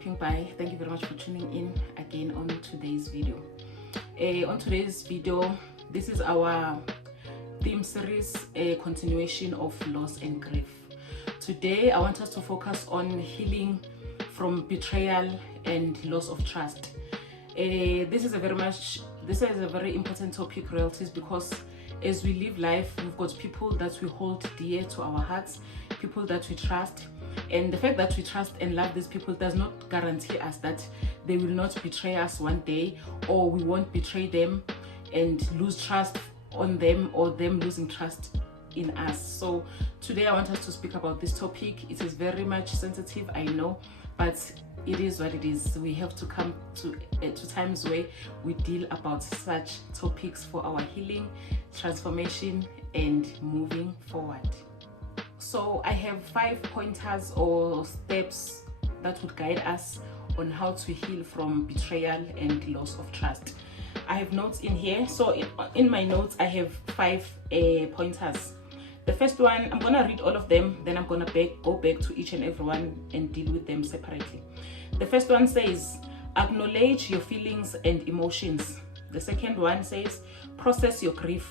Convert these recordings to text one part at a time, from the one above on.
stepping by. Thank you very much for tuning in again on today's video. On today's video, this is our theme series, a continuation of loss and grief. Today I want us to focus on healing from betrayal and loss of trust. This is a very important topic, royalties, because as we live life, we've got people that we hold dear to our hearts, people that we trust, and the fact that we trust and love these people does not guarantee us that they will not betray us one day, or we won't betray them and lose trust on them, or them losing trust in us. So today I want us to speak about this topic. It is very much sensitive, I know, but it is what it is. We have to come to times where we deal about such topics for our healing, transformation, and moving forward. So I have 5 pointers or steps that would guide us on how to heal from betrayal and loss of trust. I have notes in here. So in my notes I have 5 pointers. The first one, I'm gonna read all of them, then I'm gonna go back to each and every one and deal with them separately. The first one says, acknowledge your feelings and emotions. The second one says, process your grief.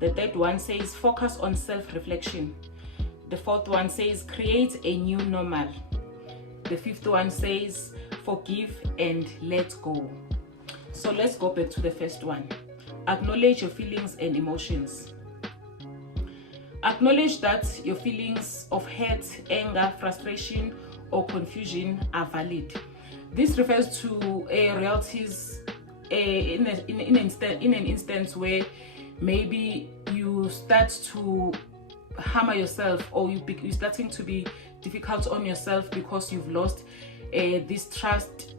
The third one says, focus on self-reflection. The fourth one says, create a new normal. The fifth one says, forgive and let go. So let's go back to the first one. Acknowledge your feelings and emotions. Acknowledge that your feelings of hurt, anger, frustration, or confusion are valid. This refers to royalties in an instance where maybe you start to hammer yourself, or you're starting to be difficult on yourself because you've lost this trust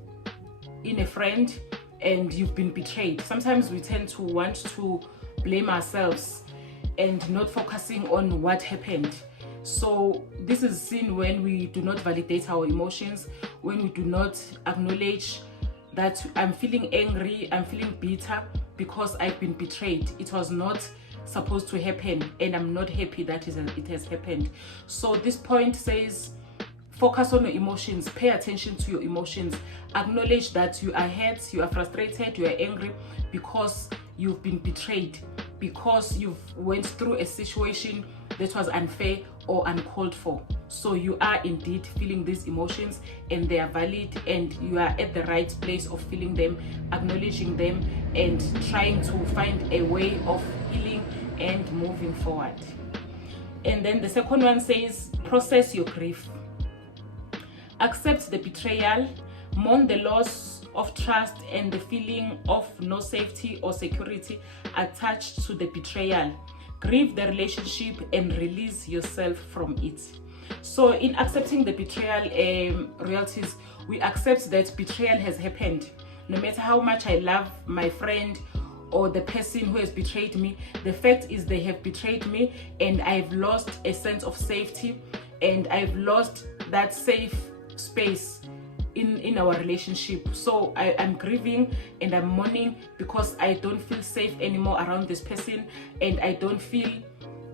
in a friend and you've been betrayed. Sometimes we tend to want to blame ourselves and not focusing on what happened. So this is seen when we do not validate our emotions, when we do not acknowledge that I'm feeling angry, I'm feeling bitter because I've been betrayed. It was not supposed to happen and I'm not happy that it has happened. So this point says, focus on your emotions, pay attention to your emotions, acknowledge that you are hurt, you are frustrated, you are angry because you've been betrayed, because you've went through a situation that was unfair or uncalled for. So you are indeed feeling these emotions and they are valid, and you are at the right place of feeling them, acknowledging them, and trying to find a way of healing and moving forward. And then the second one says, process your grief. Accept the betrayal, mourn the loss of trust and the feeling of no safety or security attached to the betrayal. Grieve the relationship and release yourself from it. So in accepting the betrayal, royalties, we accept that betrayal has happened. No matter how much I love my friend or the person who has betrayed me, the fact is they have betrayed me, and I've lost a sense of safety, and I've lost that safe space in our relationship. So I'm grieving and I'm mourning because I don't feel safe anymore around this person, and I don't feel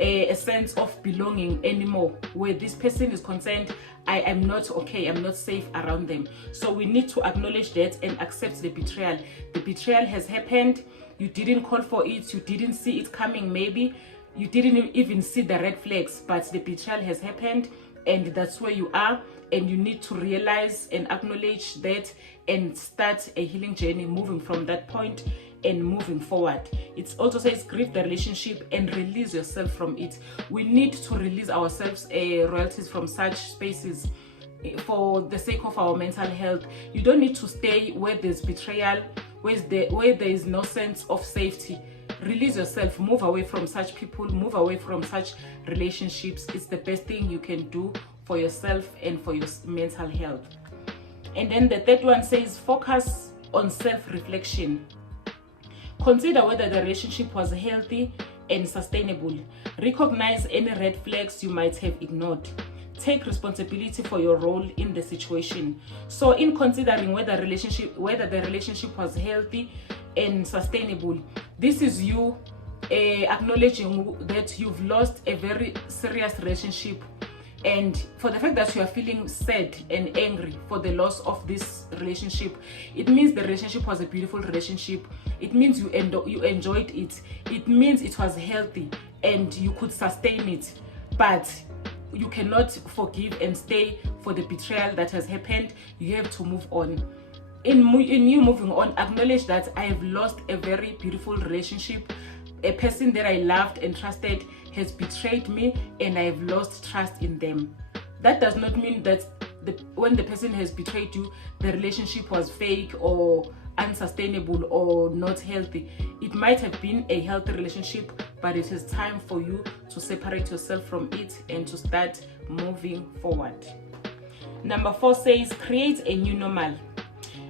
a sense of belonging anymore. Where this person is concerned, I am not okay, I'm not safe around them. So we need to acknowledge that and accept the betrayal. The betrayal has happened. You didn't call for it, you didn't see it coming, maybe you didn't even see the red flags, but the betrayal has happened, and that's where you are, and you need to realize and acknowledge that and start a healing journey, moving from that point and moving forward. It also says grieve the relationship and release yourself from it. We need to release ourselves, royalties, from such spaces for the sake of our mental health. You don't need to stay where there's betrayal, where there is no sense of safety. Release yourself, move away from such people, move away from such relationships. It's the best thing you can do for yourself and for your mental health. And then the third one says, focus on self-reflection. Consider whether the relationship was healthy and sustainable. Recognize any red flags you might have ignored. Take responsibility for your role in the situation. So in considering whether the relationship was healthy and sustainable, this is you acknowledging that you've lost a very serious relationship And for the fact that you are feeling sad and angry for the loss of this relationship, it means the relationship was a beautiful relationship. It means you enjoyed it. It means it was healthy and you could sustain it. But you cannot forgive and stay for the betrayal that has happened. You have to move on. In you moving on, acknowledge that I have lost a very beautiful relationship. A person that I loved and trusted has betrayed me, and I have lost trust in them. That does not mean that when the person has betrayed you, the relationship was fake or unsustainable or not healthy. It might have been a healthy relationship, but it is time for you to separate yourself from it and to start moving forward. Number 4 says, create a new normal.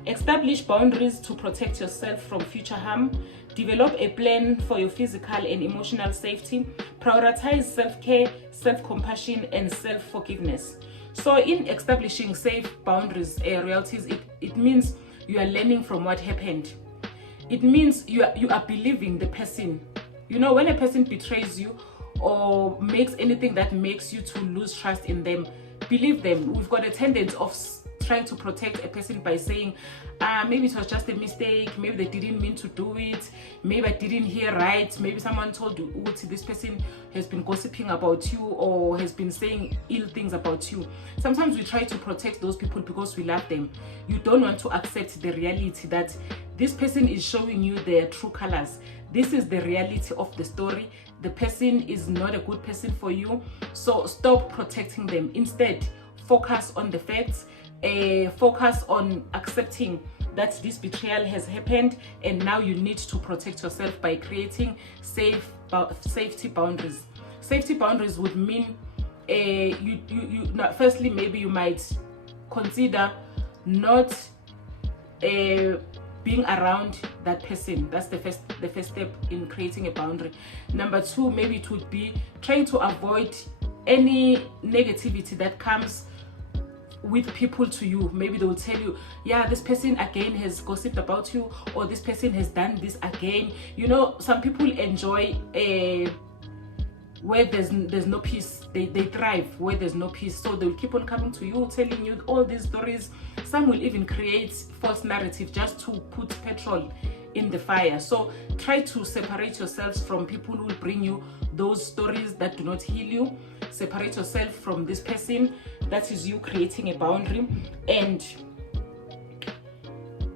Establish boundaries to protect yourself from future harm. Develop a plan for your physical and emotional safety. Prioritize self-care, self-compassion, and self-forgiveness. So in establishing safe boundaries, realities, it means you are learning from what happened. It means you are believing the person. You know, when a person betrays you or makes anything that makes you to lose trust in them, believe them. We've got a tendency of trying to protect a person by saying, maybe it was just a mistake, maybe they didn't mean to do it, maybe I didn't hear right, maybe someone told you, this person has been gossiping about you or has been saying ill things about you. Sometimes we try to protect those people because we love them. You don't want to accept the reality that this person is showing you their true colors. This is the reality of the story. The person is not a good person for you, so stop protecting them. Instead, focus on the facts. Focus on accepting that this betrayal has happened, and now you need to protect yourself by creating safety boundaries. Safety boundaries would mean firstly, maybe you might consider not being around that person. That's the first step in creating a boundary. Number 2, maybe it would be trying to avoid any negativity that comes with people to you. Maybe they will tell you, yeah, this person again has gossiped about you, or this person has done this again. You know, some people enjoy where there's no peace. They thrive where there's no peace, so they'll keep on coming to you, telling you all these stories. Some will even create false narrative just to put petrol in the fire. So try to separate yourselves from people who will bring you those stories that do not heal you. Separate yourself from this person. That is you creating a boundary. And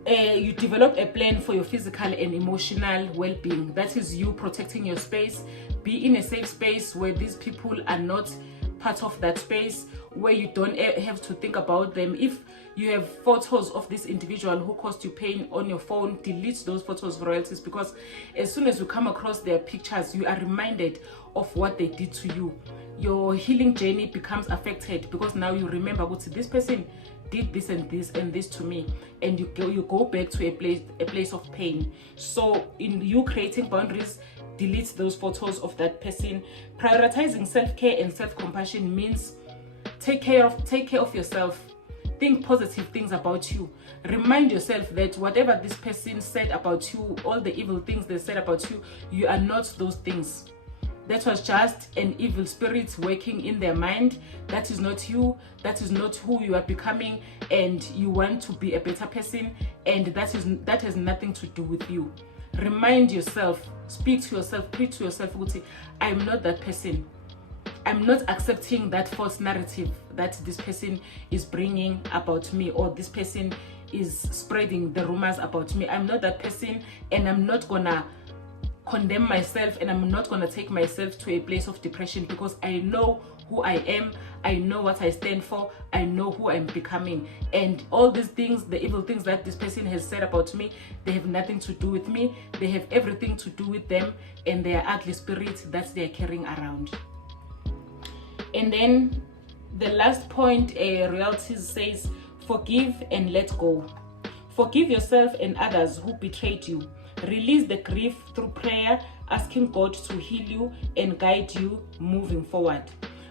you develop a plan for your physical and emotional well-being. That is you protecting your space. Be in a safe space where these people are not part of that space, where you don't have to think about them. If you have photos of this individual who caused you pain on your phone, delete those photos, royalties, because as soon as you come across their pictures, you are reminded of what they did to you. Your healing journey becomes affected because now you remember what this person did, this and this and this to me, and you go back to a place of pain. So in you creating boundaries, delete those photos of that person. Prioritizing self-care and self-compassion means take care of yourself. Think positive things about you. Remind yourself that whatever this person said about you, all the evil things they said about you, you are not those things. That was just an evil spirit working in their mind. That is not you. That is not who you are becoming, and you want to be a better person, and that has nothing to do with you. Remind yourself, speak to yourself, preach to yourself, I'm not that person. I'm not accepting that false narrative that this person is bringing about me, or this person is spreading the rumors about me. I'm not that person, and I'm not gonna condemn myself, and I'm not gonna take myself to a place of depression, because I know who I am, I know what I stand for, I know who I'm becoming. And all these things, the evil things that this person has said about me, they have nothing to do with me. They have everything to do with them and their ugly spirits that they're carrying around. And then the last point, Reality says, forgive and let go. Forgive yourself and others who betrayed you. Release the grief through prayer, asking God to heal you and guide you moving forward.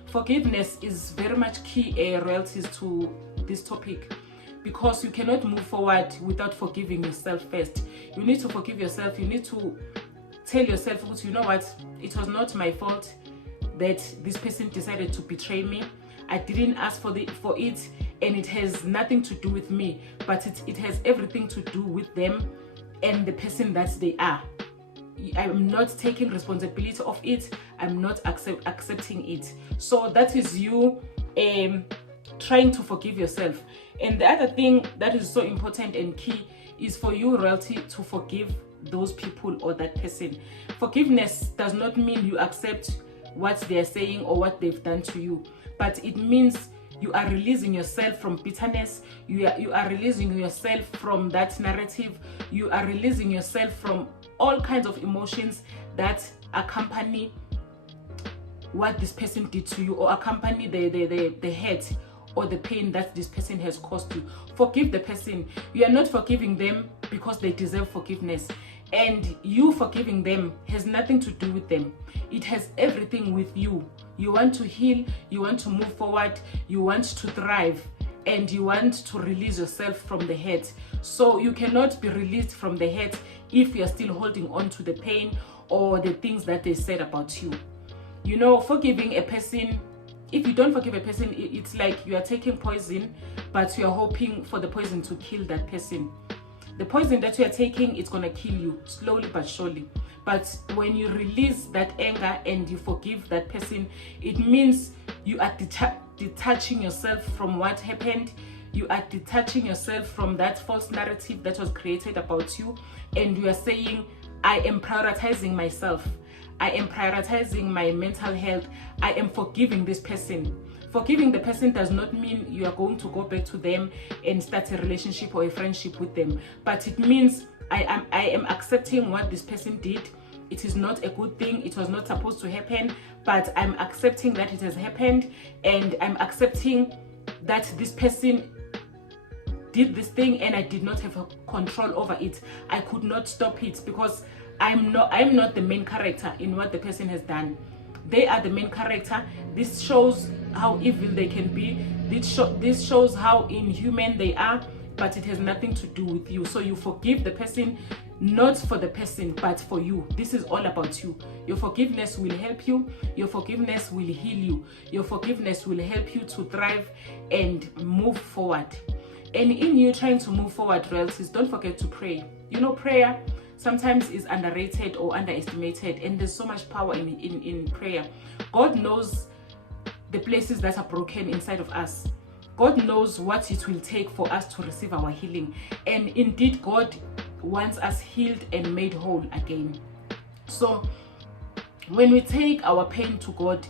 Forgiveness is very much key, Realities, to this topic, because you cannot move forward without forgiving yourself first. You need to forgive yourself. You need to tell yourself, you know what, it was not my fault that this person decided to betray me. I didn't ask for it, and it has nothing to do with me, but it has everything to do with them and the person that they are. I'm not taking responsibility of it. I'm not accepting it. So that is you trying to forgive yourself. And the other thing that is so important and key is for you, royalty, to forgive those people or that person. Forgiveness does not mean you accept what they're saying or what they've done to you, but it means you are releasing yourself from bitterness. You are releasing yourself from that narrative. You are releasing yourself from all kinds of emotions that accompany what this person did to you, or accompany the hurt or the pain that this person has caused you. Forgive the person. You are not forgiving them because they deserve forgiveness. And you forgiving them has nothing to do with them. It has everything with you. You want to heal, you want to move forward, you want to thrive, and you want to release yourself from the hurt. So you cannot be released from the hurt if you are still holding on to the pain or the things that they said about you. You know, forgiving a person, if you don't forgive a person, it's like you are taking poison, but you are hoping for the poison to kill that person. The poison that you are taking, it's going to kill you slowly but surely. But when you release that anger and you forgive that person, it means you are detaching yourself from what happened. You are detaching yourself from that false narrative that was created about you. And you are saying, I am prioritizing myself. I am prioritizing my mental health. I am forgiving this person. Forgiving the person does not mean you are going to go back to them and start a relationship or a friendship with them. But it means I am accepting what this person did. It is not a good thing. It was not supposed to happen, but I'm accepting that it has happened, and I'm accepting that this person did this thing and I did not have control over it. I could not stop it because I'm not the main character in what the person has done. They are the main character. This shows how evil they can be. This shows how inhuman they are, but it has nothing to do with you. So you forgive the person, not for the person, but for you. This is all about you. Your forgiveness will help you. Your forgiveness will heal you. Your forgiveness will help you to thrive and move forward. And in you trying to move forward, royalties, don't forget to pray. You know, prayer sometimes is underrated or underestimated, and there's so much power in prayer. God knows the places that are broken inside of us. God knows what it will take for us to receive our healing. And indeed, God wants us healed and made whole again. So when we take our pain to God,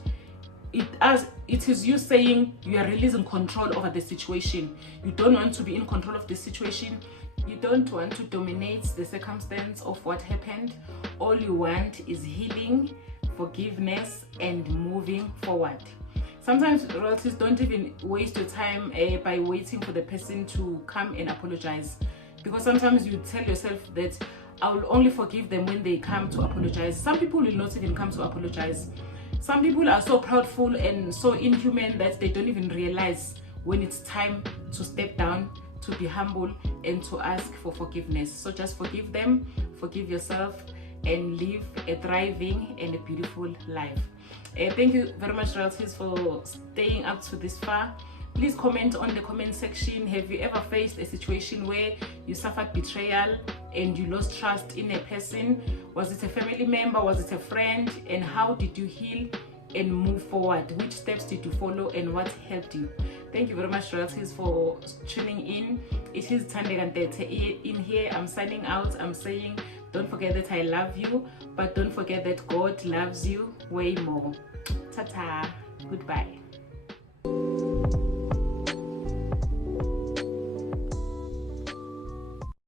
it is you saying you are releasing control over the situation. You don't want to be in control of the situation. You don't want to dominate the circumstance of what happened. All you want is healing, forgiveness, and moving forward. Sometimes royalties, don't even waste your time by waiting for the person to come and apologize. Because sometimes you tell yourself that I will only forgive them when they come to apologize. Some people will not even come to apologize. Some people are so proudful and so inhuman that they don't even realize when it's time to step down, to be humble, and to ask for forgiveness. So just forgive them, forgive yourself, and live a thriving and a beautiful life. Thank you very much, royalties, for staying up to this far. Please comment on the comment section. Have you ever faced a situation where you suffered betrayal and you lost trust in a person? Was it a family member? Was it a friend? And how did you heal and move forward? Which steps did you follow and what helped you? Thank you very much, royalties, for tuning in. It is Thandegantete in here. I'm signing out. I'm saying, don't forget that I love you, but don't forget that God loves you way more. Ta-ta. Goodbye.